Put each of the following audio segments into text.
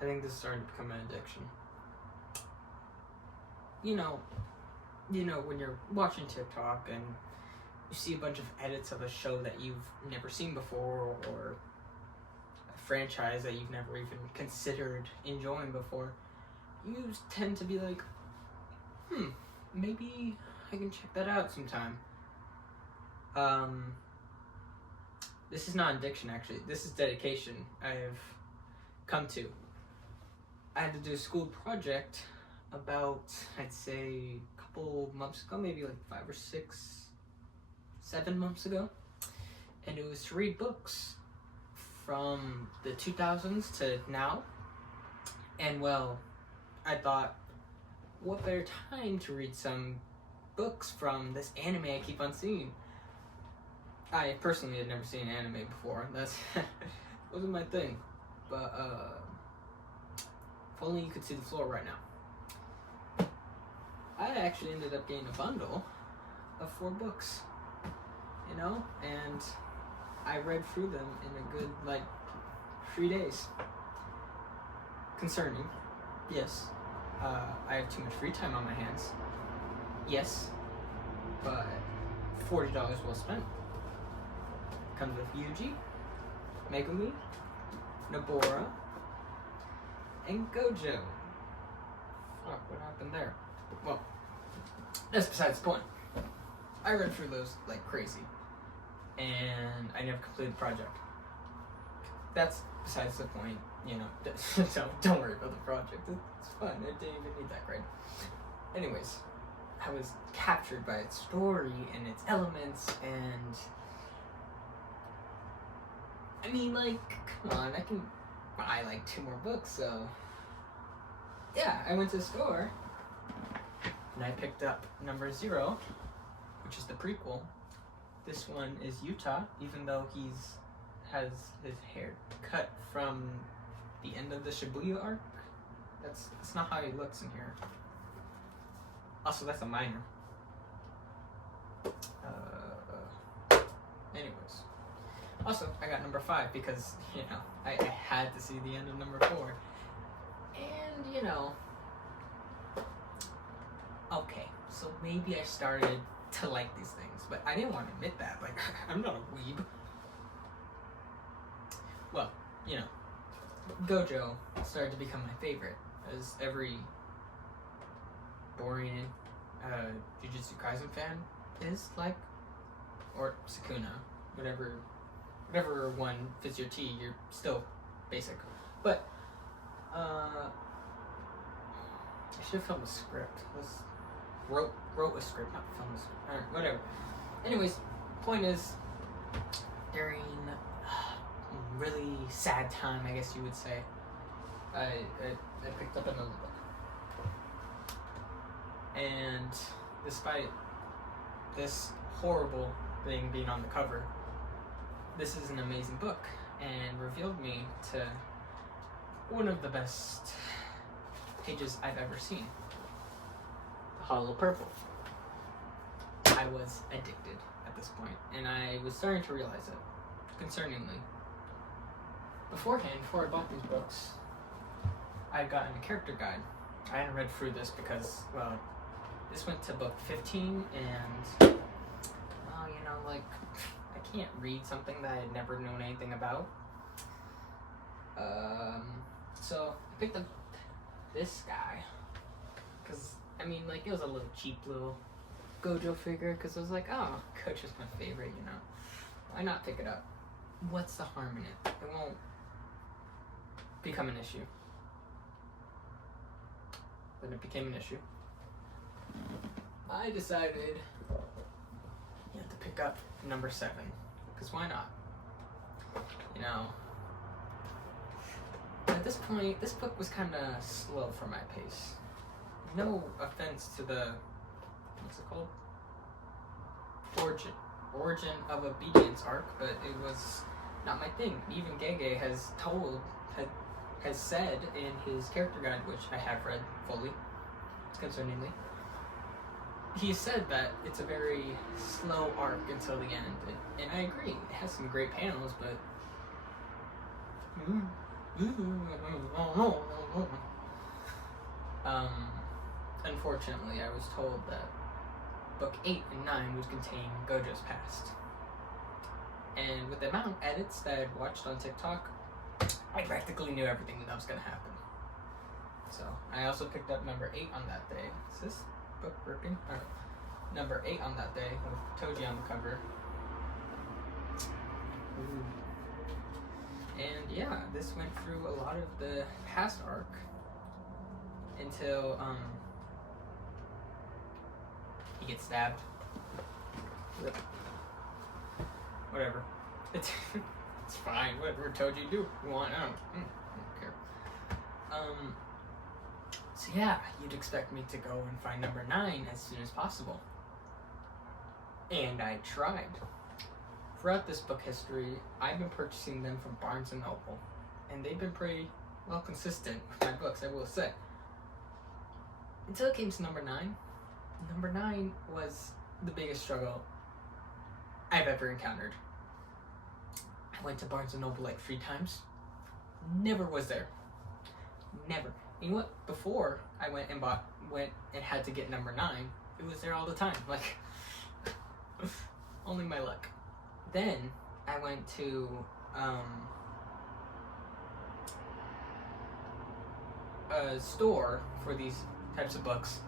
I think this is starting to become an addiction. You know when you're watching TikTok and you see a bunch of edits of a show that you've never seen before, or a franchise that you've never even considered enjoying before, you tend to be like, maybe I can check that out sometime. This is not addiction, actually. This is dedication I've come to. I had to do a school project about, I'd say, a couple months ago, maybe like 5 or 6, 7 months ago. And it was to read books from the 2000s to now. And well, I thought, what better time to read some books from this anime I keep on seeing. I personally had never seen anime before. That's wasn't my thing. But if only you could see the floor right now. I actually ended up getting a bundle of 4 books, and I read through them in a good 3 days. Concerning, yes. I have too much free time on my hands. Yes, but $40 well spent. Comes with Yuji, Megumi, Nobara, and Gojo. Fuck, what happened there? Well, that's besides the point. I read through those like crazy, and I never completed the project. That's besides the point, so don't worry about the project. It's fun. I didn't even need that grade. Anyways, I was captured by its story and its elements, and I mean, come on, I can buy 2 more books, so yeah, I went to the store and I picked up number 0, which is the prequel. This one is Utah, even though has his hair cut from the end of the Shibuya arc. That's not how he looks in here. Also, that's a minor. Anyways. Also, I got number 5 because, I had to see the end of number 4. And, okay, so maybe I started to like these things, but I didn't want to admit that. I'm not a weeb. Well, Gojo started to become my favorite, as every boring Jujutsu Kaisen fan is or Sukuna, whatever one fits your tea, you're still basic. But I should have filmed a script. Wrote a script, not filmed a script. Alright, whatever. Anyways, point is, during a really sad time, I guess you would say, I picked up another book. And despite this horrible thing being on the cover, this is an amazing book and revealed me to one of the best pages I've ever seen. The Hollow Purple. I was addicted at this point, and I was starting to realize it, concerningly. Before I bought these books, I had gotten a character guide. I hadn't read through this because, well, this went to book 15, and, I can't read something that I had never known anything about. So I picked up this guy, because, it was a little cheap little Gojo figure, because I was like, oh, Gojo's my favorite, Why not pick it up? What's the harm in it? It won't become an issue. Then it became an issue. I decided to pick up number 7, because why not? At this point, this book was kind of slow for my pace. No offense to the, what's it called? Origin of Obedience arc, but it was not my thing. Even Gege has said in his character guide, which I have read fully, concerningly, he said that it's a very slow arc until the end, and I agree. It has some great panels, but Unfortunately, I was told that book 8 and 9 would contain Gojo's past. And with the amount of edits that I'd watched on TikTok, I practically knew everything that was going to happen. So, I also picked up number 8 on that day. Is this book ripping? Okay. Number 8 on that day with Toji on the cover. Ooh. And yeah, this went through a lot of the past arc until he gets stabbed. Whatever. It's fine. Whatever Toji do. You want? I don't care. So yeah, you'd expect me to go and find number 9 as soon as possible. And I tried. Throughout this book history, I've been purchasing them from Barnes & Noble. And they've been pretty well consistent with my books, I will say. Until it came to number 9. Number 9 was the biggest struggle I've ever encountered. I went to Barnes & Noble like 3 times. Never was there. Never. You know what? Before I went and had to get number 9, it was there all the time. Like, only my luck. Then I went to a store for these types of books,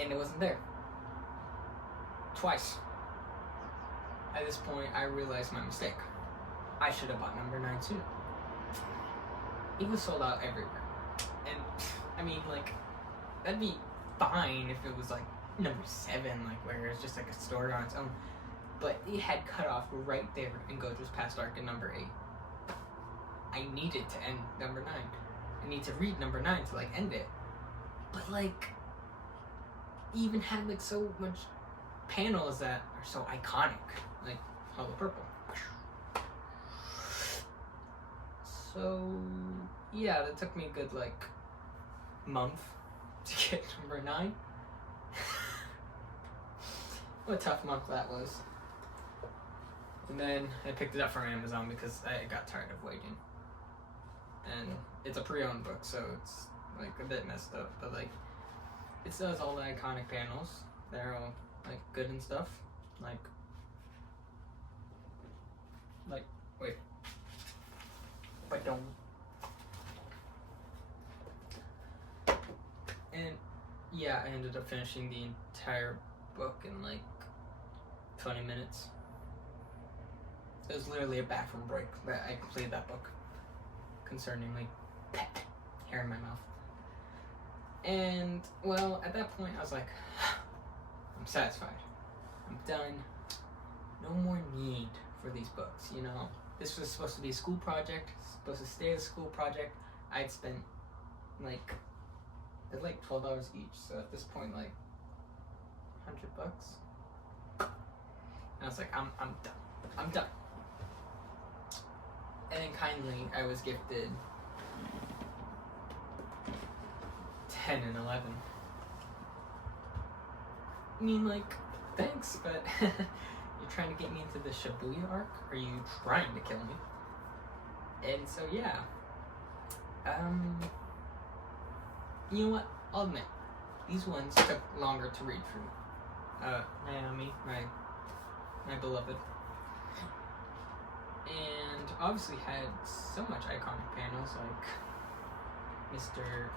and it wasn't there. Twice. At this point, I realized my mistake. I should have bought number 9 sooner. It was sold out everywhere. And, I mean, like, that'd be fine if it was, like, number 7, like, where it's just, like, a store on its own. But it had cut off right there in Gojo's past arc in number 8. I needed to end number 9. I need to read number 9 to, like, end it. But, like, even had, like, so much panels that are so iconic. Like, Hollow Purple. So, yeah, that took me a good, like, month to get number 9. What a tough month that was. And then I picked it up from Amazon because I got tired of waiting. And it's a pre-owned book, so it's, like, a bit messed up. But, like, it still has all the iconic panels. They're all, like, good and stuff. Like, wait. But don't. And yeah, I ended up finishing the entire book in like 20 minutes. It was literally a bathroom break that I completed that book. Concerningly, hair in my mouth. And well, at that point, I was like, I'm satisfied. I'm done. No more need for these books, you know? This was supposed to be a school project, supposed to stay as a school project. I'd spent like, they're like $12 each, so at this point, like, $100. And I was like, I'm done. I'm done. And then kindly, I was gifted 10 and 11. I mean, like, thanks, but you're trying to get me into the Shibuya arc? Are you trying to kill me? And so, yeah. You know what? I'll admit, these ones took longer to read through. Naomi, my beloved. And obviously had so much iconic panels, like Mr.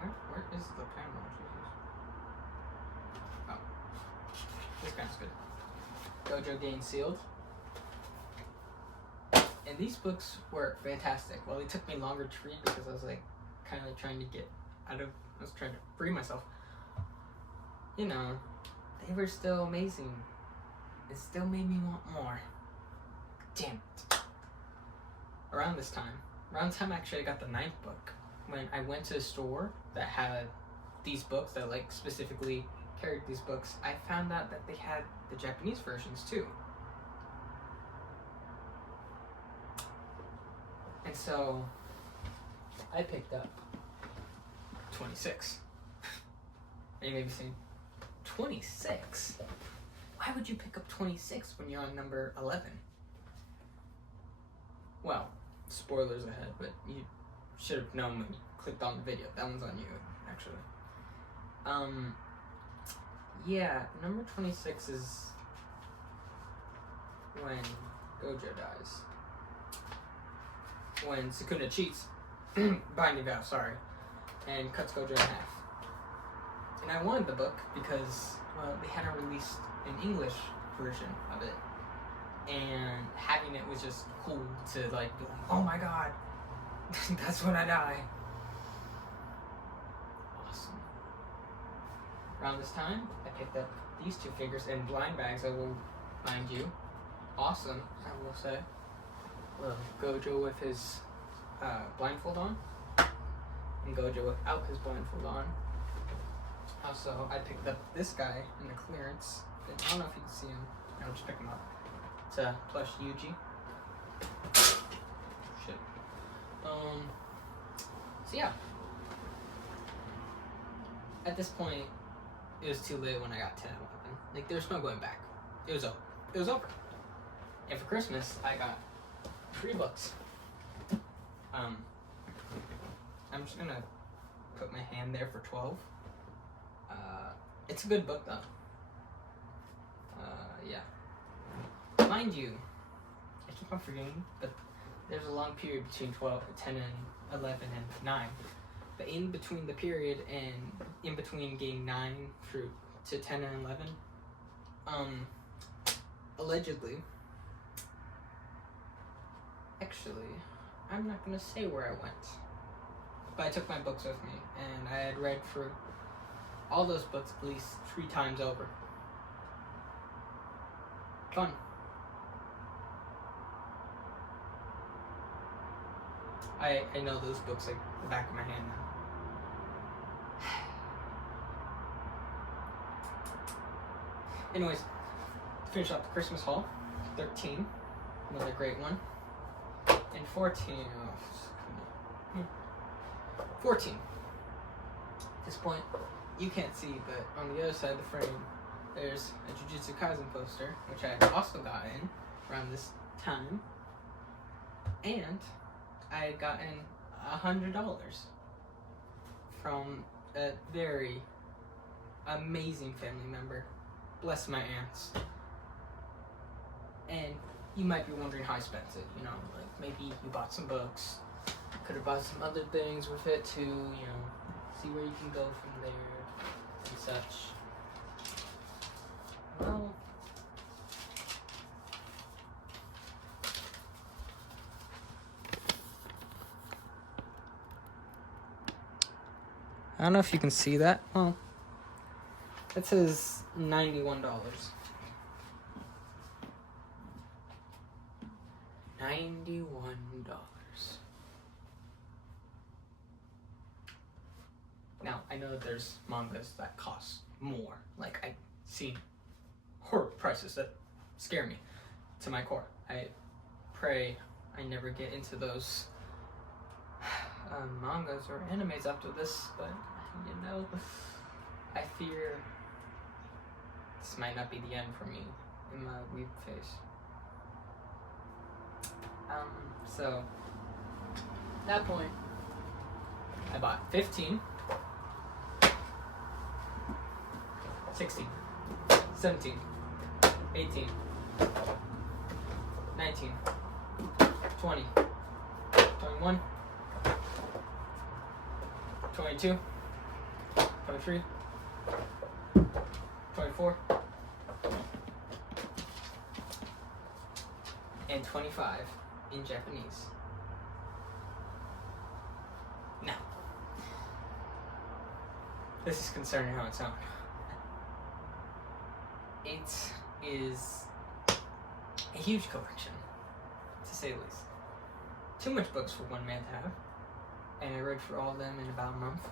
Where is the panel? Jesus. Oh. This guy's good. Gojo getting sealed. And these books were fantastic. Well, they took me longer to read because I was like kind of trying to get out of, I was trying to free myself. You know, they were still amazing. It still made me want more. Damn it. Around the time actually I got the 9th book. When I went to a store that had these books, that like specifically carried these books, I found out that they had the Japanese versions too. And so I picked up 26. And you may be saying, 26? Why would you pick up 26 when you're on number 11? Well, spoilers ahead, but you should have known when you clicked on the video. That one's on you, actually. Yeah, number 26 is when Gojo dies. When Sukuna cheats, binding vow, sorry, and cuts Gojo in half. And I wanted the book because, well, they hadn't released an English version of it. And having it was just cool to, like, be like, oh my god, that's when I die. Awesome. Around this time, I picked up these two figures in blind bags, I will mind you. Awesome, I will say. Gojo with his blindfold on, and Gojo without his blindfold on. Also, I picked up this guy in the clearance. I don't know if you can see him. I'll just pick him up. It's a plush Yuji. Shit. So yeah. At this point, it was too late when I got 10 and 11. Like, there's no going back. It was over. It was over. And for Christmas, I got 3 books. I'm just gonna put my hand there for 12. It's a good book though. Yeah. Mind you, I keep on forgetting, but there's a long period between 10 and 11 and 9. But in between the period and in between getting 9 through to 10 and 11, allegedly, actually, I'm not gonna say where I went, but I took my books with me, and I had read through all those books at least 3 times over. Fun. I know those books like the back of my hand now. Anyways, to finish off the Christmas haul, 13, another great one, and 14, 14. At this point, you can't see, but on the other side of the frame, there's a Jujutsu Kaisen poster, which I also got in around this time, and I had gotten $100 from a very amazing family member. Bless my aunts. And you might be wondering how I spent it, you know, like maybe you bought some books, could have bought some other things with it too, you know, see where you can go from there and such. Well, I don't know if you can see that. Well, it says $91. $91. Now, I know that there's mangas that cost more. Like, I've seen horrible prices that scare me to my core. I pray I never get into those mangas or animes after this, but, you know, I fear this might not be the end for me in my weeb face. So, at that point, I bought 15, 16, 17, 18, 19, 20, 21, 22, 23, 24, and 25 in Japanese. Now, this is concerning how it sounds. It is a huge collection, to say the least. Too much books for one man to have, and I read through all of them in about a month.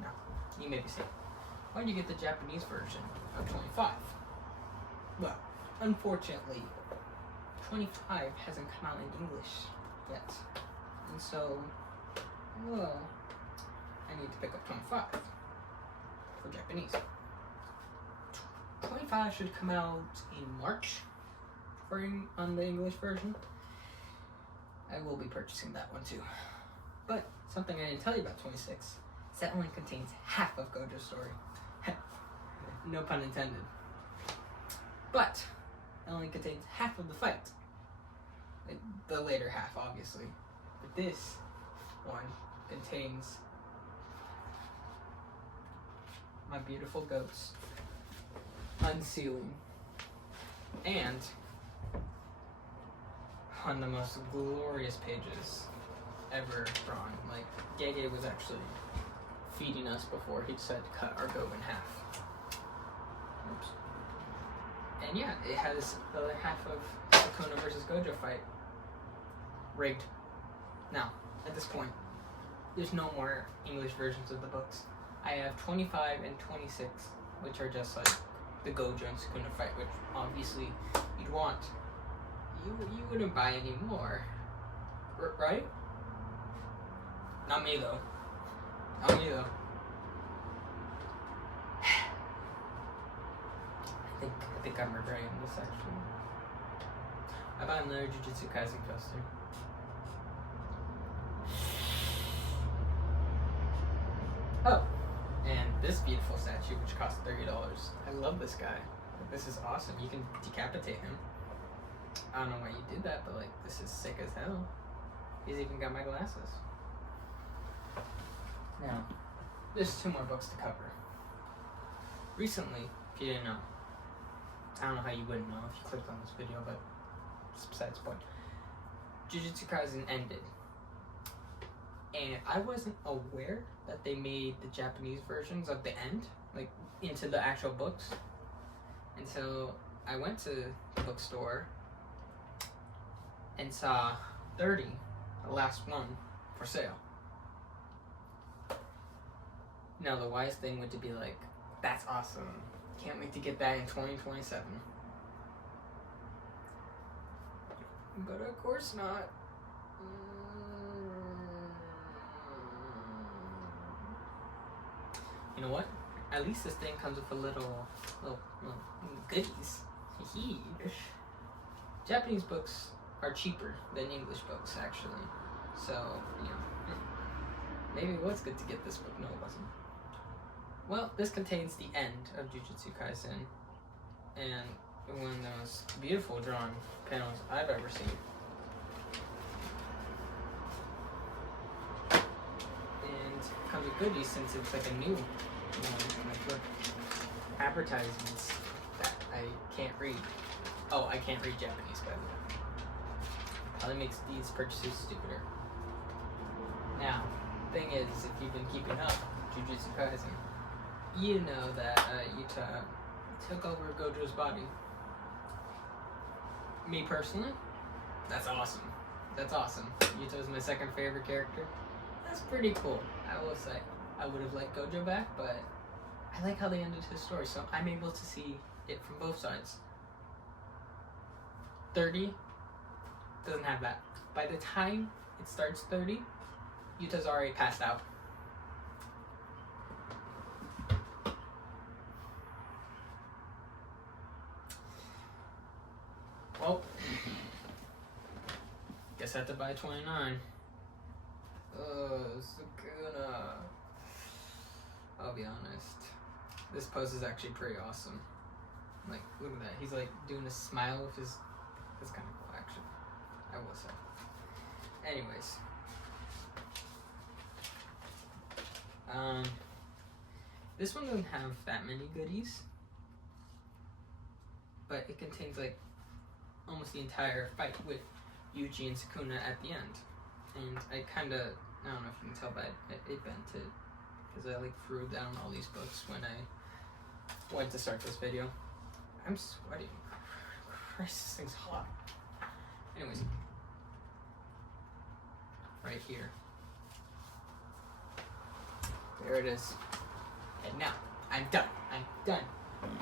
Now, you may be saying, why did you get the Japanese version of 25? Well, unfortunately, 25 hasn't come out in English yet, and so, well, I need to pick up 25 for Japanese. 25 should come out in March on the English version. I will be purchasing that one too. But something I didn't tell you about 26 is that only contains half of Gojo's story. No pun intended. But it only contains half of the fight. The later half, obviously. But this one contains my beautiful goats unsealing and one of the most glorious pages ever drawn. Like, Gege was actually feeding us before he decided to cut our goat in half. Oops. And yeah, it has the other half of Sukuna versus Gojo fight rigged. Now, at this point, there's no more English versions of the books. I have 25 and 26, which are just like the Gojo and Sukuna fight, which obviously you'd want. You wouldn't buy any more, right? Not me though. Not me though. I think I'm regretting this actually. I bought another Jujutsu Kaisen poster. Oh, and this beautiful statue, which cost $30. I love this guy. This is awesome. You can decapitate him. I don't know why you did that, but like, this is sick as hell. He's even got my glasses. Now, there's 2 more books to cover. Recently, if you didn't know, I don't know how you wouldn't know if you clicked on this video, but it's besides the point. Jujutsu Kaisen ended. And I wasn't aware that they made the Japanese versions of the end, like, into the actual books. And so I went to the bookstore and saw 30, the last one, for sale. Now the wise thing would to be like, that's awesome. Can't wait to get that in 2027. But of course not. You know what? At least this thing comes with a little goodies. Hee. Japanese books are cheaper than English books, actually. So, you know, maybe it was good to get this book. No, it wasn't. Well, this contains the end of Jujutsu Kaisen, and one of the most beautiful drawn panels I've ever seen. And comes with goodies since it's like a new one. Like, look, advertisements that I can't read. Oh, I can't read Japanese, by the way. Probably makes these purchases stupider. Now, thing is, if you've been keeping up Jujutsu Kaisen, you know that Yuta took over Gojo's body. Me personally, that's awesome. That's awesome. Yuta is my second favorite character. That's pretty cool, I will say. I would have liked Gojo back, but I like how they ended his story, so I'm able to see it from both sides. 30 doesn't have that. By the time it starts 30, Yuta's already passed out. Well, guess I have to buy 29. Sukuna. I'll be honest. This pose is actually pretty awesome. Like, look at that. He's like doing a smile with his. That's kind of cool, actually. I will say. Anyways. This one doesn't have that many goodies, but it contains like almost the entire fight with Yuji and Sukuna at the end. And I don't know if you can tell, but it bent it, because I like threw down all these books when I went to start this video. I'm sweating. Christ, this thing's hot. Anyways, right here. There it is. And now, I'm done. I'm done.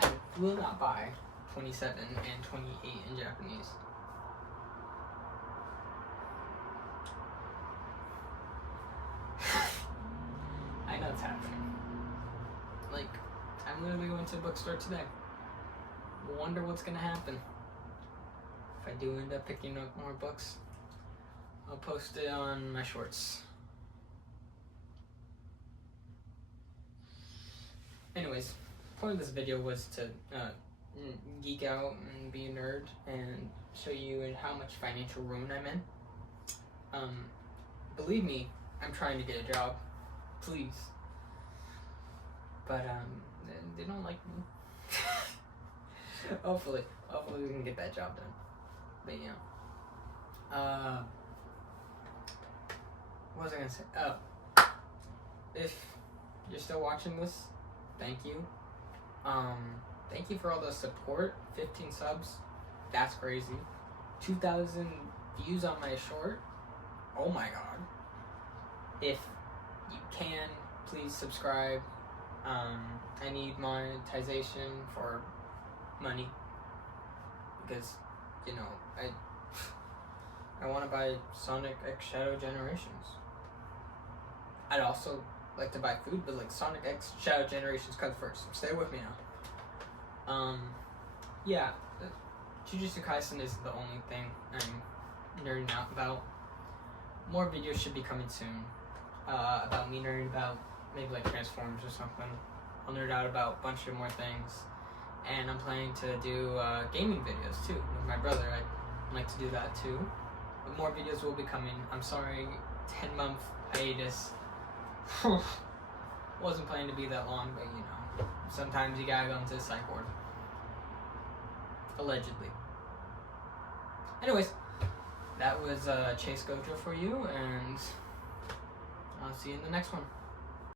I will not buy 27 and 28 in Japanese. I know it's happening. Like, I'm literally going to a bookstore today. Wonder what's gonna happen. If I do end up picking up more books, I'll post it on my shorts. Anyways, point of this video was to geek out and be a nerd and show you how much financial ruin I'm in. Believe me, I'm trying to get a job, please. But they don't like me. hopefully we can get that job done. But yeah. What was I gonna say? Oh, if you're still watching this, thank you. Thank you for all the support. 15 subs, that's crazy. 2,000 views on my short. Oh my god. If you can, please subscribe. I need monetization for money because, you know, I want to buy Sonic X Shadow Generations. I'd also like to buy food, but like Sonic X Shadow Generations comes first. So stay with me now. Yeah, Jujutsu Kaisen isn't the only thing I'm nerding out about. More videos should be coming soon about me nerding about maybe like Transformers or something. I'll nerd out about a bunch of more things, and I'm planning to do gaming videos too with my brother. I'd like to do that too. But more videos will be coming. I'm sorry, 10-month hiatus. Wasn't planning to be that long, but you know, sometimes you gotta go into the psych ward. Allegedly. Anyways, that was Chase Gojo for you, and I'll see you in the next one.